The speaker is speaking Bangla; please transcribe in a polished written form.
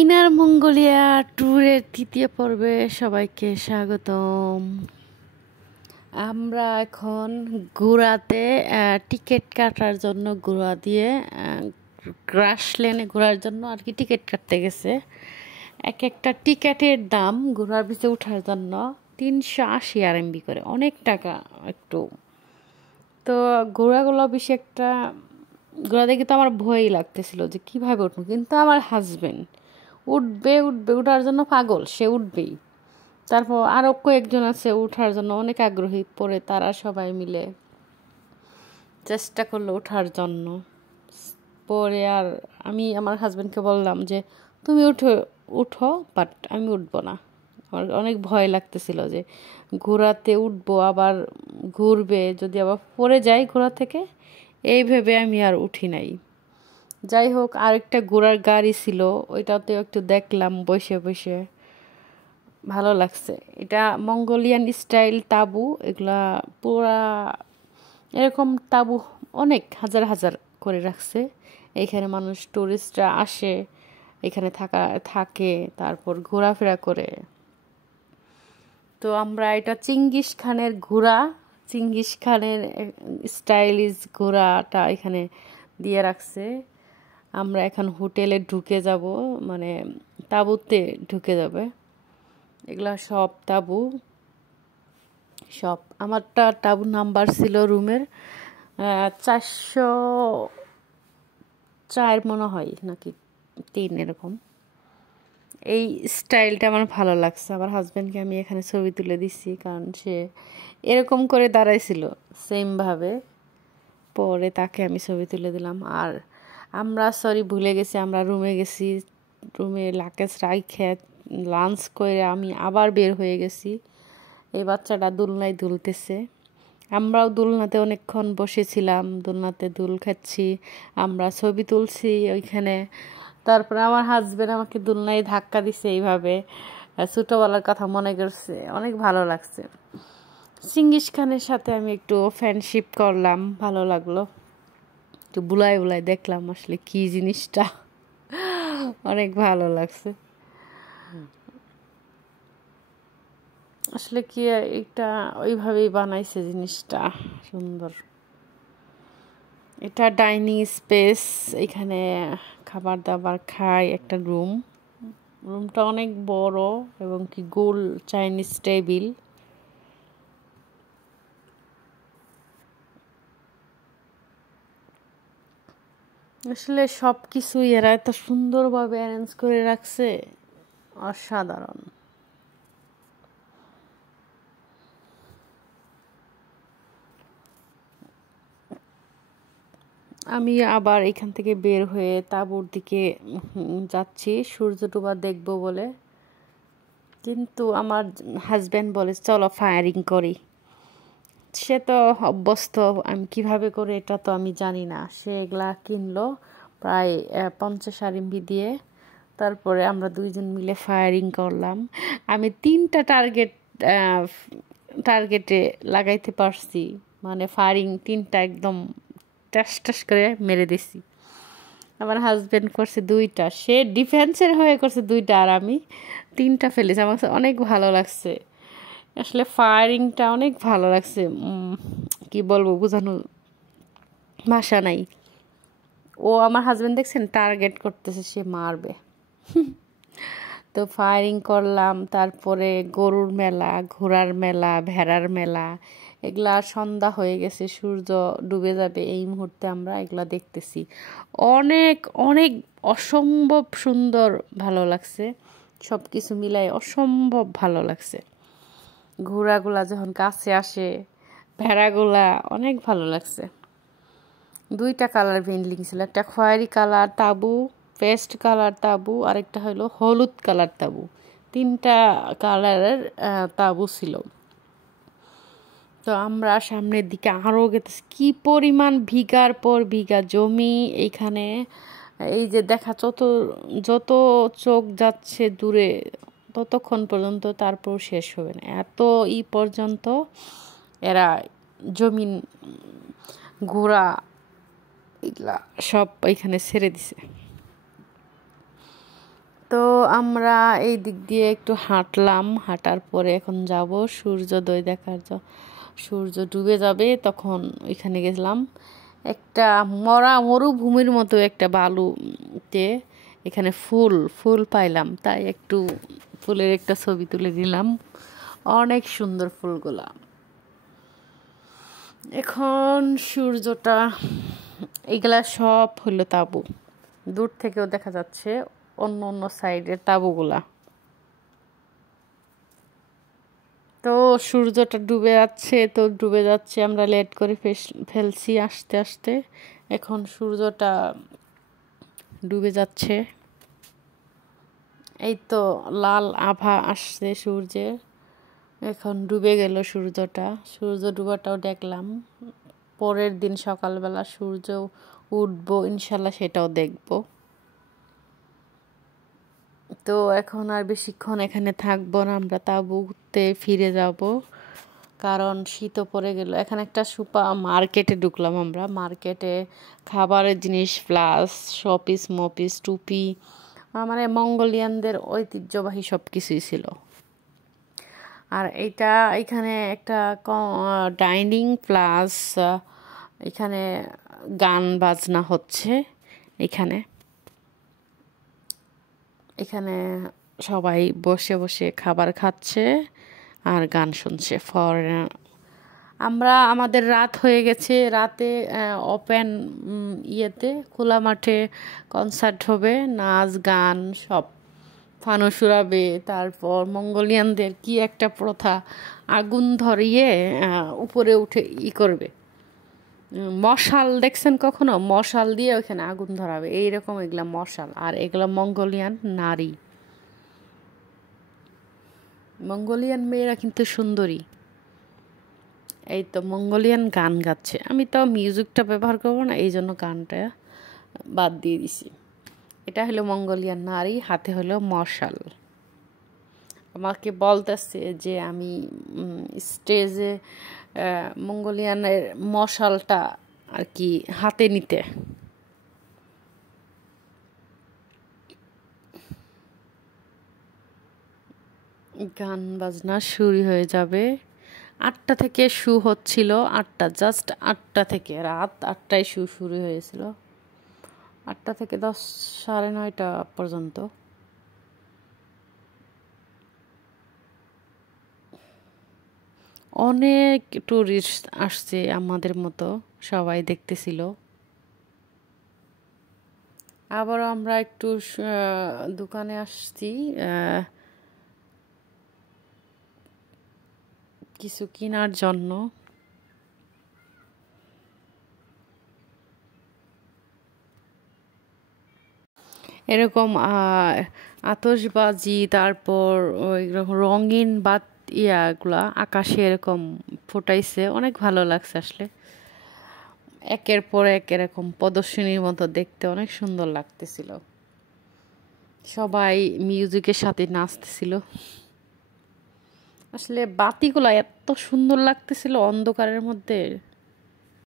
ইনার মঙ্গোলিয়া ট্যুরের তৃতীয় পর্বে সবাইকে স্বাগতম। আমরা এখন ঘোরাতে টিকিট কাটার জন্য ঘোরা দিয়ে গ্রাসল্যান্ডে ঘোরার জন্য আর কি টিকিট কাটতে গেছে। এক একটা টিকিটের দাম ঘোরার ভিতরে ওঠার জন্য 380 RMB করে, অনেক টাকা একটু। তো ঘোরাগুলো বেশি একটা ঘোরা দেখে তো আমার ভয়ই লাগতেছিল যে কীভাবে উঠবো, কিন্তু আমার হাজবেন্ড উঠার জন্য পাগল, সে উঠবেই। তারপর আরও কয়েকজন আছে উঠার জন্য অনেক আগ্রহী, পরে তারা সবাই মিলে চেষ্টা করলো ওঠার জন্য। পরে আর আমি আমার হাজবেন্ডকে বললাম যে তুমি উঠো, বাট আমি উঠবো না। আমার অনেক ভয় লাগতেছিল যে ঘোড়াতে উঠবো, আবার ঘুরবে, যদি আবার পড়ে যাই ঘোড়া থেকে, এই ভেবে আমি আর উঠি নাই। যাই হোক, আরেকটা ঘোড়ার গাড়ি ছিল, ওইটাতে একটু দেখলাম বসে বসে, ভালো লাগছে। এটা মঙ্গোলিয়ান স্টাইল তাঁবু, এগুলা পুরা এরকম তাঁবু অনেক হাজার হাজার করে রাখছে। এখানে মানুষ টুরিস্টরা আসে, এখানে থাকে, তারপর ঘোরাফেরা করে। তো আমরা এটা চিঙ্গিস খানের ঘোড়া, চিঙ্গিস খানের স্টাইলিশ ঘোড়াটা এখানে দিয়ে রাখছে। আমরা এখন হোটেলে ঢুকে যাব, মানে তাঁবুতে ঢুকে যাবে। এগুলা সব তাঁবু, সব। আমারটা তাঁবু নাম্বার ছিল রুমের 404 মনে হয়, নাকি 3 এরকম। এই স্টাইলটা আমার ভালো লাগছে। আমার হাজব্যান্ডকে আমি এখানে ছবি তুলে দিচ্ছি, কারণ সে এরকম করে দাঁড়াইছিল সেমভাবে। পরে তাকে আমি ছবি তুলে দিলাম। আর আমরা ভুলে গেছি, আমরা রুমে গেছি, রুমে লাকেজ রাইখে লাঞ্চ করে আমি আবার বের হয়ে গেছি। এই বাচ্চাটা দোলনায় দুলতেছে, আমরাও দোলনাতে অনেকক্ষণ বসেছিলাম, দোলনাতে দুল খাচ্ছি, আমরা ছবি তুলছি ওইখানে। তারপরে আমার হাজবেন্ড আমাকে দোলনায় ধাক্কা দিছে, এইভাবে ছোটোবেলার কথা মনে করছে, অনেক ভালো লাগছে। চিঙ্গিস খানের সাথে আমি একটু ফ্রেন্ডশিপ করলাম, ভালো লাগলো। একটু বুলাই বুলাই দেখলাম আসলে কি জিনিসটা, অনেক ভালো লাগছে। আসলে কি এটা ওইভাবেই বানাইছে, জিনিসটা সুন্দর। এটা ডাইনিং স্পেস, এখানে খাবার দাবার খায় একটা রুমটা অনেক বড় এবং কি গোল চাইনিজ টেবিল। আসলে সব কিছুই এরা এত সুন্দরভাবে অ্যারেঞ্জ করে রাখছে, অসাধারণ। আমি আবার এখান থেকে বের হয়ে তাঁবুর দিকে যাচ্ছি সূর্য ডোবা দেখব বলে, কিন্তু আমার হাজব্যান্ড বলে চলো ফায়ারিং করি। সে তো অভ্যস্ত, আমি কিভাবে করে এটা তো আমি জানি না। সে এগুলা কিনলো প্রায় 50 RMB দিয়ে। তারপরে আমরা দুইজন মিলে ফায়ারিং করলাম। আমি 3টা টার্গেটে লাগাইতে পারছি, মানে ফায়ারিং 3টা একদম টাস টাস করে মেরে দিছি। আমার হাজব্যান্ড করছে 2টা, সে ডিফেন্সের হয়ে করছে 2টা, আর আমি 3টা ফেলেছি। আমার অনেক ভালো লাগছে, আসলে ফায়ারিংটা অনেক ভালো লাগছে। কি বলবো, বোঝানো ভাষা নাই। ও আমার হাজব্যান্ড দেখছেন টার্গেট করতেছে, সে মারবে। তো ফায়ারিং করলাম। তারপরে গরুর মেলা, ঘোড়ার মেলা, ভেড়ার মেলা, এগুলা সন্ধ্যা হয়ে গেছে, সূর্য ডুবে যাবে এই মুহূর্তে আমরা এগুলা দেখতেছি। অনেক অনেক অসম্ভব সুন্দর, ভালো লাগছে। সব কিছু মিলাই অসম্ভব ভালো লাগছে। ঘোড়াগুলা যখন কাছে আসে, ভেড়াগুলা অনেক ভালো লাগছে। 2টা কালার পেন্টিং ছিল, একটা খয়েরি কালার তাঁবু, পেস্ট কালার তাঁবু, আরেকটা হলো হলুদ কালার তাঁবু। 3টা কালারের তাঁবু ছিল। তো আমরা সামনের দিকে আরও গেতেছি, কি পরিমাণ বিঘার পর বিঘা জমি এইখানে। এই যে দেখা যত চোখ যাচ্ছে দূরে ততক্ষণ পর্যন্ত, তারপর শেষ হবে না, এত পর্যন্ত এরা জমিন ঘোড়া এগুলা সব এখানে ছেড়ে দিছে। তো তো আমরা এই দিক দিয়ে একটু হাঁটলাম, হাঁটার পরে এখন যাব সূর্যোদয় দেখার জন্য। সূর্য ডুবে যাবে তখন ওইখানে গেলাম। একটা মরুভূমির মতো একটা বালুতে এখানে ফুল ফুল পাইলাম, তাই একটু ফুলের একটা ছবি তুলে দিলাম। অনেক সুন্দর ফুলগুলা। এখন সূর্যটা, এগুলা সব হলো তাঁবু, দূর থেকেও দেখা যাচ্ছে অন্য অন্য সাইডের তাঁবুগুলা। তো সূর্যটা ডুবে যাচ্ছে, তো ডুবে যাচ্ছে, আমরা লেট করে ফেলছি আস্তে আস্তে। এখন সূর্যটা ডুবে যাচ্ছে, এই তো লাল আভা আসছে সূর্যের। এখন ডুবে গেল সূর্যটা, সূর্য ডুবাটাও দেখলাম। পরের দিন সকালবেলা সূর্য উঠবো ইনশাল্লাহ, সেটাও দেখব। তো এখন আর বেশিক্ষণ এখানে থাকবো না, আমরা তাঁবুতে ফিরে যাব, কারণ শীতও পড়ে গেল। এখানে একটা সুপার মার্কেটে ঢুকলাম আমরা। মার্কেটে খাবারের জিনিস প্লাস শপিস মপিস টুপি, মানে মঙ্গোলিয়ানদের ঐতিহ্যবাহী সব কিছুই ছিল। আর এখানে একটা ডাইনিং প্লাস এখানে গান বাজনা হচ্ছে। এখানে এখানে সবাই বসে বসে খাবার খাচ্ছে আর গান শুনছে। আমাদের রাত হয়ে গেছে, রাতে ওপেন ইয়েতে খোলা মাঠে কনসার্ট হবে, নাচ গান সব, ফানুস উড়াবে। তারপর মঙ্গোলিয়ানদের কি একটা প্রথা, আগুন ধরিয়ে উপরে উঠে করবে, মশাল দেখছেন কখনো? মশাল দিয়ে ওখানে আগুন ধরাবে, এইরকম এগুলা মশাল। আর এগুলা মঙ্গোলিয়ান নারী, মঙ্গোলিয়ান মেয়েরা কিন্তু সুন্দরী। এই তো মঙ্গোলিয়ান গান গাচ্ছে, আমি তো মিউজিকটা ব্যবহার করবো না, এই জন্য গানটা বাদ দিয়ে দিছি। এটা হলো মঙ্গোলিয়ান নারী, হাতে হলো মশাল। আমাকে বলতেছে যে আমি স্টেজে মঙ্গোলিয়ানের মশালটা আর কি হাতে নিতে। গান বাজনা শুরু হয়ে যাবে 8টা থেকে। শু হচ্ছিল 8টা, জাস্ট 8টা থেকে, রাত 8টায় শুরু হয়েছিল। 8টা থেকে 10 সাড়ে 9টা পর্যন্ত। অনেক টুরিস্ট আসছে আমাদের মতো, সবাই দেখতেছিল। আবারও আমরা একটু দোকানে আসছি কিছু কেনার জন্য। এরকম আতশবাজি, তারপর ওই রঙিন ইয়াগুলা আকাশে এরকম ফুটাইছে, অনেক ভালো লাগছে আসলে। একের পর এক এরকম প্রদর্শনীর মতো দেখতে অনেক সুন্দর লাগতেছিল। সবাই মিউজিকের সাথে নাচতেছিল। আসলে বাতিগুলা এত সুন্দর লাগতেছিল অন্ধকারের মধ্যে।